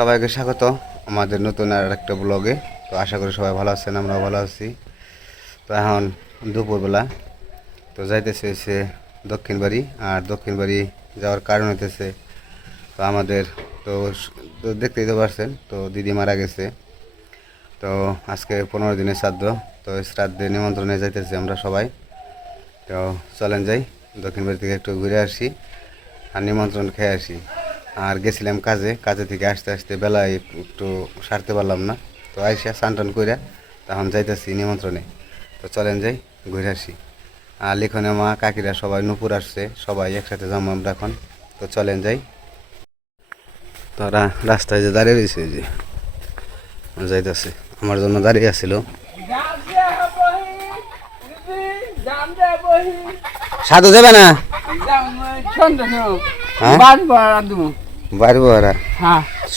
সবাইকে স্বাগত আমাদের নতুন আর একটা ব্লগে। তো আশা করি সবাই ভালো আছেন, আমরাও ভালো আছি। তো এখন দুপুরবেলা তো যাইতেছে হচ্ছে দক্ষিণ বাড়ি। আর দক্ষিণ বাড়ি যাওয়ার কারণ হইতেছে তো আমাদের তো তো দেখতেই তো পারছেন, তো দিদি মারা গেছে। তো আজকে 15 দিনের শ্রাদ্ধ। তো শ্রাদ্ধে নিমন্ত্রণে যাইতেছি আমরা সবাই। তো চলেন যাই দক্ষিণ বাড়ি থেকে একটু ঘুরে আসি আর নিমন্ত্রণ খেয়ে আসি। আর গেছিলাম কাজে থেকে আসতে আসতে বেলায় একটু সারতে পারলাম না। তো আইসা স্নান টান করে তখন যাইতেছি নিমন্ত্রণে। তো চলেন যাই ঘুরে আসি। আর লিখনে মা কাকিরা সবাই নুপুর আসছে, সবাই একসাথে যাবো আমরা এখন। তো চলেন যাই। তারা রাস্তায় যে দাঁড়িয়ে রয়েছে, যে যাইতেছে আমার জন্য দাঁড়িয়ে আসছিল। সাধু যাবে না বাড়ি বাড়া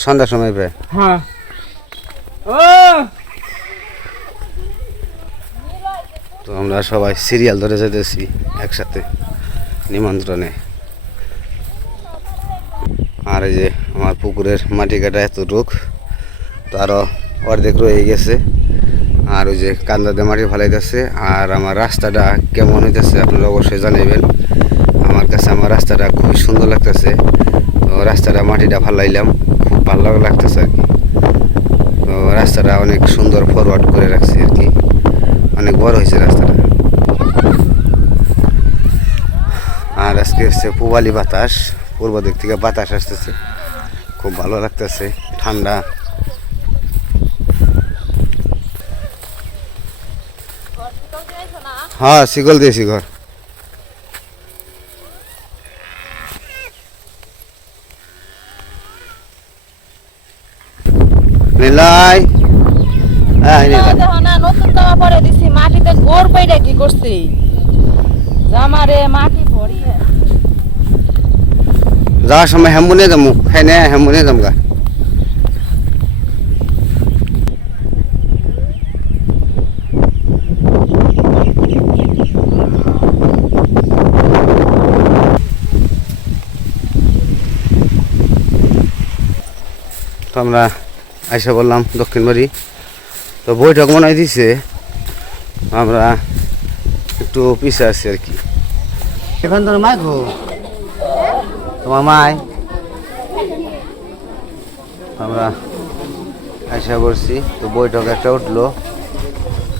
সন্ধ্যার সময় পে। তো আমরা সবাই সিরিয়াল ধরে যেতেছি একসাথে নিমন্ত্রণে। আর এই যে আমার পুকুরের মাটি কাটা এতটুক, তো আরও অর্ধেক রয়ে গেছে। আর ওই যে কান্দাতে মাটি ফেলাইতেছে। আর আমার রাস্তাটা কেমন হইতেছে আপনারা অবশ্যই জানাবেন। আমার কাছে আমার রাস্তাটা খুবই সুন্দর লাগতেছে। তো রাস্তাটা মাটিটা ফালাইলাম, খুব ভালো লাগতেছে আর কি। তো রাস্তাটা অনেক সুন্দর ফরওয়ার্ড করে রাখছি আর কি, অনেক বড় হয়েছে রাস্তাটা। আর আজকে হচ্ছে পূবালি বাতাস, পূর্ব দিক থেকে বাতাস আসতেছে, খুব ভালো লাগতেছে, ঠান্ডা। হ্যাঁ শিকল দিয়েছি ঘর। নিলাই নতুন জামা পরে দিছি, মাটিতে গোর পাইটা কি করছি জামারে মাটি ভরিয়ে যাওয়ার সময় হেমবুনে যাবো, খাইনে হেমবুনে যামগা। তো আমরা আইসা বললাম দক্ষিণ বাড়ি। তো বৈঠক মনে হয় দিছে, আমরা একটু পিছিয়ে আছি আর কি। এখন তোর মাই খো, তোমার মাই। আমরা আইসা করছি, তো বৈঠক একটা উঠলো,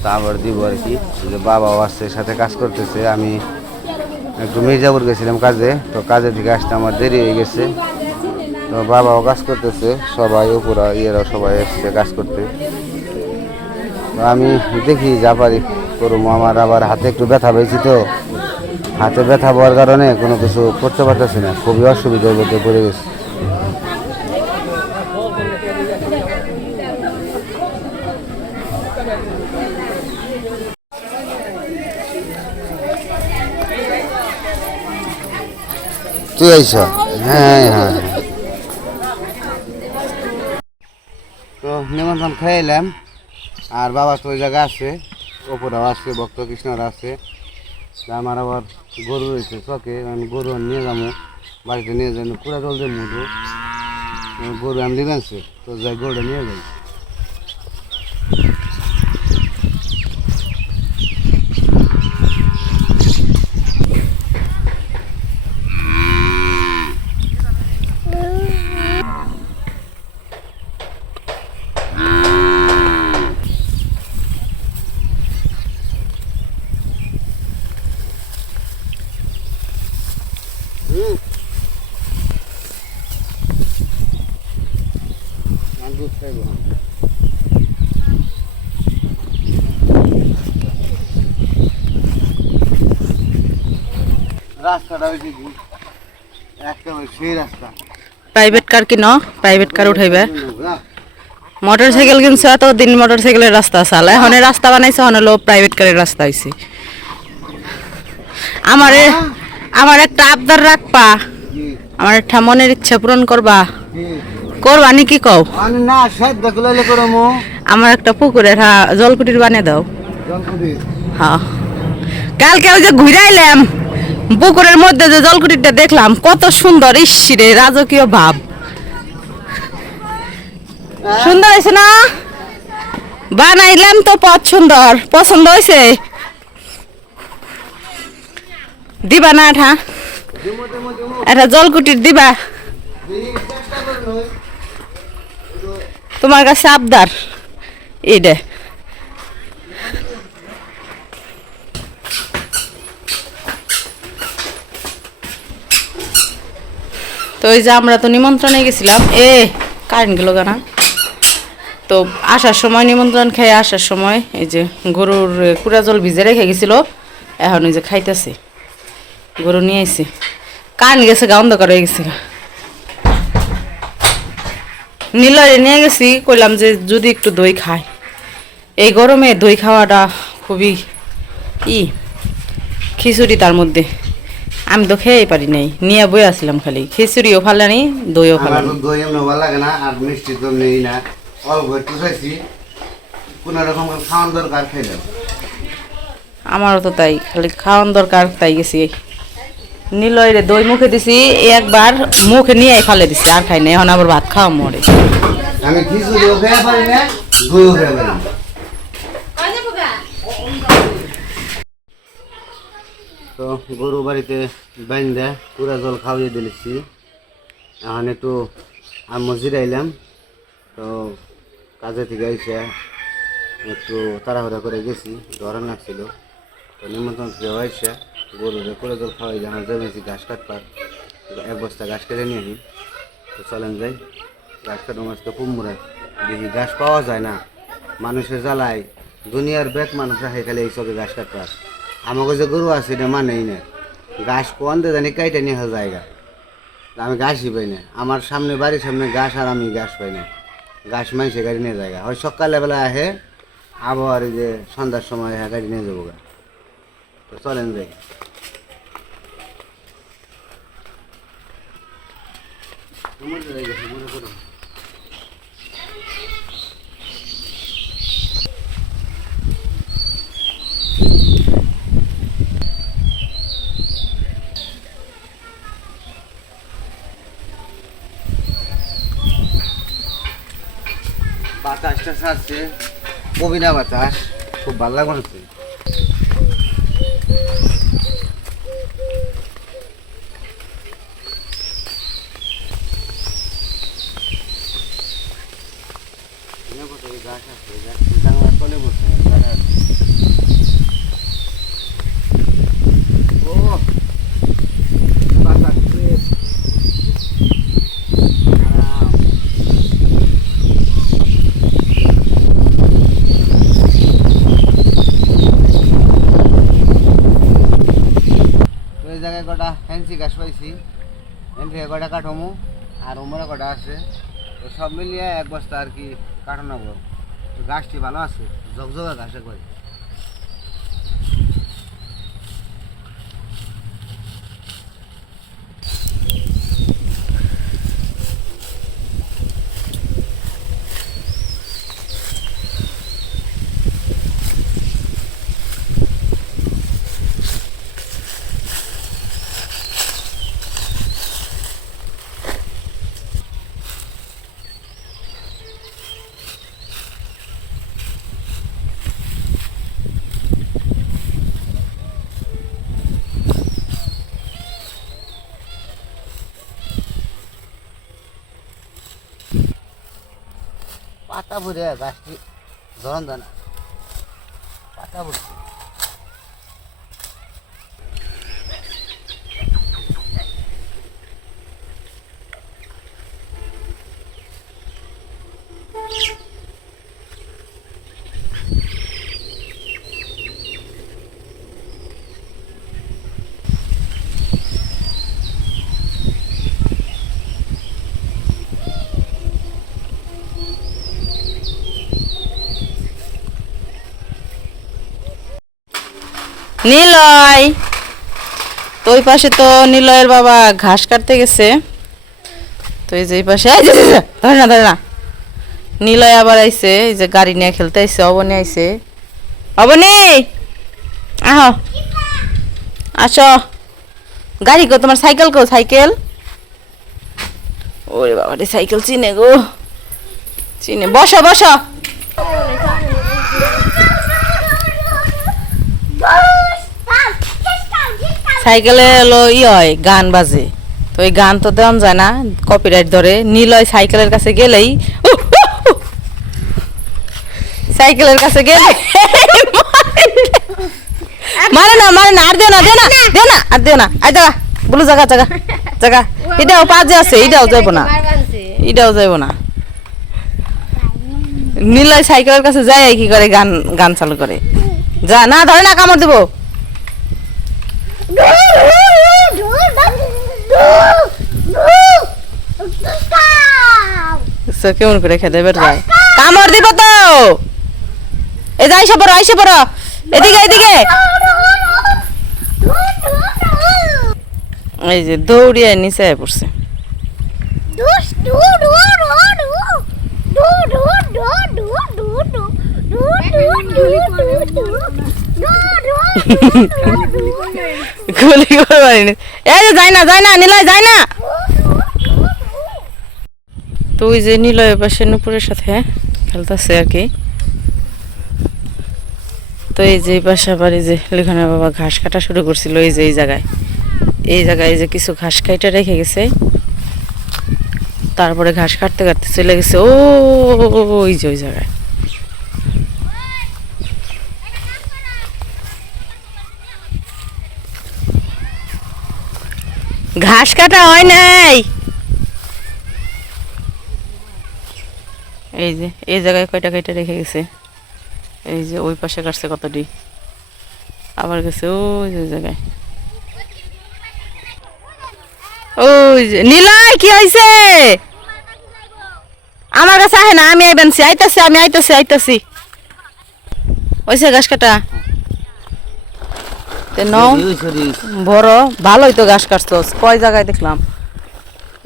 তারপর দিব আর কি। যে বাবাও আসছে সাথে কাজ করতেছে। আমি একটু মির্জাপুর গেছিলাম কাজে, তো কাজে থেকে আসতে আমার দেরি হয়ে গেছে। তো বাবাও কাজ করতেছে, সবাই উপরা ইয়েরাও সবাই এসছে কাজ করতে। তো আমি দেখি যা পারি করবো। আমার আবার হাতে একটু ব্যথা পেয়েছি, তো হাতে ব্যথা পাওয়ার কারণে কোনো কিছু করতে পারতেছি না, খুবই অসুবিধার মধ্যে পড়ে গেছি। তুই আইস? হ্যাঁ হ্যাঁ। তো নিমন্ত্রণ খাইলাম। আর বাবা তো ওই জায়গায় আছে, ওপরেও আছে, ভক্ত কৃষ্ণরা আছে। আমার আবার গরু রয়েছে চকে, আমি গরু নিয়ে যাবো বাড়িতে, নিয়ে যাবো পুরা জল দিয়ে মুঠো গরু আমি নিয়ে আনছি। তো যাই গরুটা নিয়ে যাই। রাস্তাটা হয়েছে কি একেবারে সেই রাস্তা। প্রাইভেট কার কিনো, প্রাইভেট কার উঠাইবে। মোটর সাইকেল কিনছো এত দিন, মোটর সাইকেলের রাস্তা চালা, এখন রাস্তা বানাইছে, এখন হলো প্রাইভেট কারের রাস্তা হয়েছে। আমার একটা আবদার রাখবা, আমার একটা মনের ইচ্ছা পূরণ করবা। করবা নি কি কও? না সব দেখলে করমু। আমার একটা পুকুরের জলকুটির বানিয়ে দাও। হ্যাঁ, কালকে ওই যে ঘুরে আইলাম, পুকুরের মধ্যে যে জলকুটিটা দেখলাম কত সুন্দর, ইসিরে রাজকীয় ভাব। সুন্দর হয়েছে না? বানাইলাম তো সুন্দর, পছন্দ হয়েছে। দিবা না এটা? এটা জলকুটির দিবা? তোমার কাছে আবদার এইটা। তো ওই যে আমরা তো নিমন্ত্রণে গেছিলাম, কারেন্ট গেল না। তো আসার সময় নিমন্ত্রণ খেয়ে আসার সময় এই যে গরুর কুড়া জল ভিজে রেখে গেছিল, এখন ওই যে খাইতেছে। গরু নিয়ে আইছে, কারেন্ট গেছে গা, অন্ধকার হয়ে গেছে গা। নীলরে নিয়ে গেছি, কইলাম যে যদি একটু দই খায়। এই গরমে দই খাওয়াটা খুবই খিচুড়ি তার মধ্যে। আমি তো খেয়েই পারি নাই, নিয়ে বই আসলাম খালি। খিচুড়িও ফালানি, দইও ফালানি। দই এমন ভালো লাগে না, আর মিষ্টি তো নেই না, অল্প একটু খাইছি, কোনো রকম খাওয়ান দরকার খাইলাম। আমারও তো তাই, খালি খাওয়ান দরকার তাই গেছি। নীলরে দই মুখে দিছি, একবার মুখে নিয়ে ফালে দিছি, আর খাই না। এখন আবার ভাত খাওয়া মরে। আমি খিচুড়িও খেয়ে পারি না, দইও খেয়ে পারি না। তো গরু বাড়িতে বাইন্দা পুরা জল খাওয়াইয়ে দিয়েছি। এখন একটু আমি জিরাইলাম। তো কাজে থেকে এসে একটু তাড়াহুড়া করে গেছি, ধরান লাগছিল। তো নিমন্ত্রণ খেয়ে এসে গরুরে পুরা জল খাওয়াই যায়। আমার জমেছি ঘাস কাটবার, এক বস্তা ঘাস কেটে নিয়ে আসি। তো চলেন যাই, ঘাস কাটা মাছকে পুমুরায় দেখি ঘাস পাওয়া যায় না। মানুষের জ্বালায় দুনিয়ার ব্যাগ মানুষ রাখে খালি এই চোখে ঘাস কাটবার। আমাকে যে গরু আছে এটা মানেই না, ঘাস কোন দিয়ে জানি কাইটে নিয়ে জায়গা। আমি ঘাসই পাই না, আমার সামনে বাড়ির সামনে ঘাস, আর আমি ঘাস পাই না। ঘাস মাইসে গাড়ি নিয়ে জায়গা হয়, সকালবেলা আহে, আবার এই যে সন্ধ্যার সময় গাড়ি নিয়ে যাবো গা। তো চলেন যাই। বাতাসটা ছাড়ছে, কবিনা বাতাস, খুব ভালো লাগছে। গাছ আছে, জানলা তলে বসে ও বাতাস জায়গায় কটা ফ্যান্সি গাছ পাইছি, এনকে কটা কাঠমু আর উমরা কটা আছে। তো সব মিলিয়ে এক বস্তা আর কি কাঠানো নেবো। তো গাছটি ভালো আছে, ঝকঝকা ঘাসে করে। পাতা ভরে গাছটি ধরন দেয় না, পাতা ভরছে। নিলয়, তো ওই পাশে তো নিলয়ের বাবা ঘাস কাটতে গেছে। তো এই যে এই পাশে ধরে না ধরে না, নিলয় আবার আইছে, এই যে গাড়ি নিয়ে খেলতে আইছে। অবনী আইছে, অবনী আহ আসো। গাড়ি কো, তোমার সাইকেল কো? সাইকেল, ওরে বাবা রে, সাইকেল চিনে গো, চিনি বসো বসো। সাইকেলে হলো হয় গান বাজে, তো ওই গান তো দেওয়া যায় না, কপিরাইট ধরে। নিলয় সাইকেলের কাছে গেলেই সাইকেলের কাছে গেলে মারে না আর দেও না আর দেও না আই জায়গা বলো জায়গা জায়গা জায়গা। এটাও পাজে আছে, এটাও যাইব না, এটাও যাইব না। নিলয় সাইকেলের কাছে যায় কি করে, গান গান চালু করে। যা না ধরে না, কামড় দেবো। কেমন করে খেতে বের যায়, কামড় দিব তো। এই যে আইসা পড়ো এদিকে এদিকে। এই যে দৌড়িয়ে নিচে পড়ছে। গুলি করে মারিনি। এই যে যায় না নিলয় যায় না। তো ওই যে নিলয় পাশে নুপুরের সাথে খেলতেছে আর কি। তো এই যে পাশে আবার এই যে লিখনের বাবা ঘাস কাটা শুরু করছিল। এই যে এই জায়গায় এই যে কিছু ঘাস কাটা রেখে গেছে, তারপরে ঘাস কাটতে কাটতে চলে গেছে ও ওই যে ওই জায়গায়। ঘাস কাটা হয় নাই। এই যে এই জায়গায় কয়টা কেটে রেখে গেছে। এই যে ওই পাশে কাটছে কতটি, আবার গেছে ওই যে জায়গায়। ওই যে নিলয় কি হয়েছে? আমার কাছে আহে না, আমি আইতাছি। ওইসে ঘাস কাটা বড় ভালোই তো ঘাস কাটছস। কয় জায়গায় দেখলাম।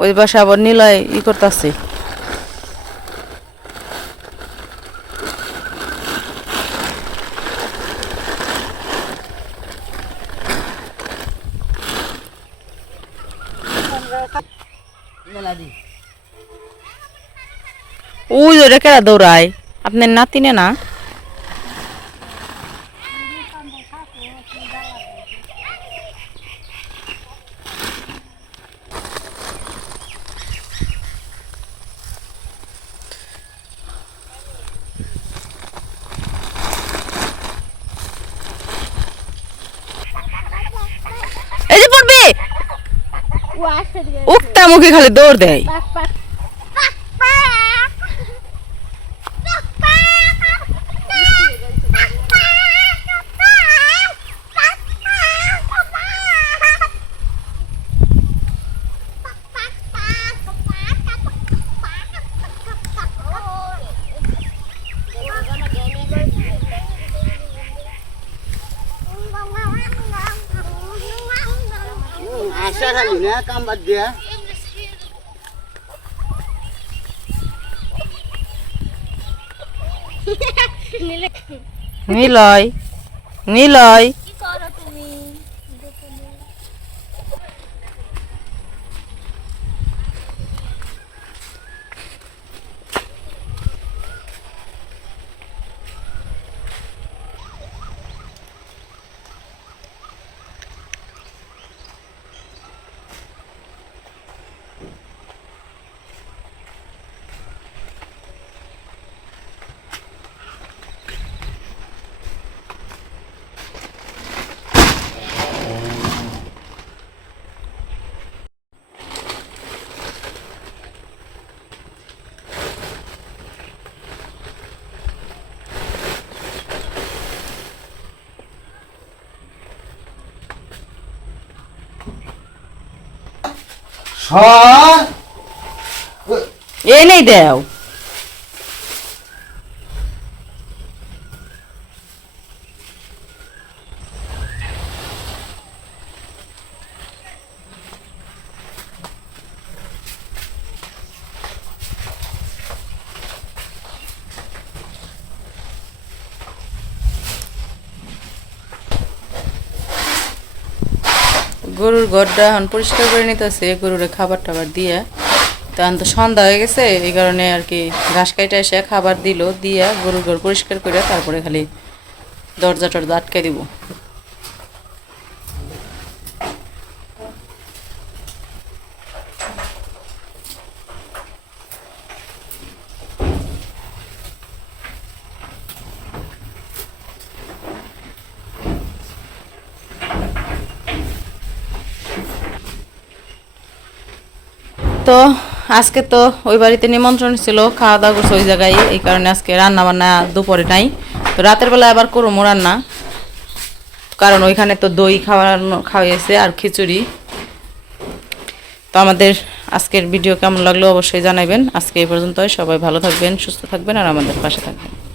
ওই পাশে আবার নিলয় করতেছে। ওই যে কেরা দৌড়ায়, আপনার নাতিনে না? এই যে পড়বে উক্তা মুখে খালি দৌড় দেয়। আশা খালি না কাম বাদ দিয়া নিলয় এই নেই দেও। গরুর ঘরটা এখন পরিষ্কার করে নিতেছে, গরুরে খাবার টাবার দিয়ে। তো এখন তো সন্ধ্যা হয়ে গেছে, এই কারণে আর কি ঘাস কাইটা এসে খাবার দিল, দিয়া গরুর ঘর পরিষ্কার করে তারপরে খালি দরজা টরজা আটকে দিব। তো আজকে তো ওই বাড়িতে নিমন্ত্রণ ছিল, খাওয়া দাওয়া করছে ওই জায়গায়, এই কারণে আজকে রান্না বান্না দুপুরে নাই। তো রাতের বেলা আবার করবো রান্না, কারণ ওইখানে তো দই খাওয়াইছে আর খিচুড়ি। তো আমাদের আজকের ভিডিও কেমন লাগলো অবশ্যই জানাবেন। আজকে এই পর্যন্তই, সবাই ভালো থাকবেন, সুস্থ থাকবেন আর আমাদের পাশে থাকবেন।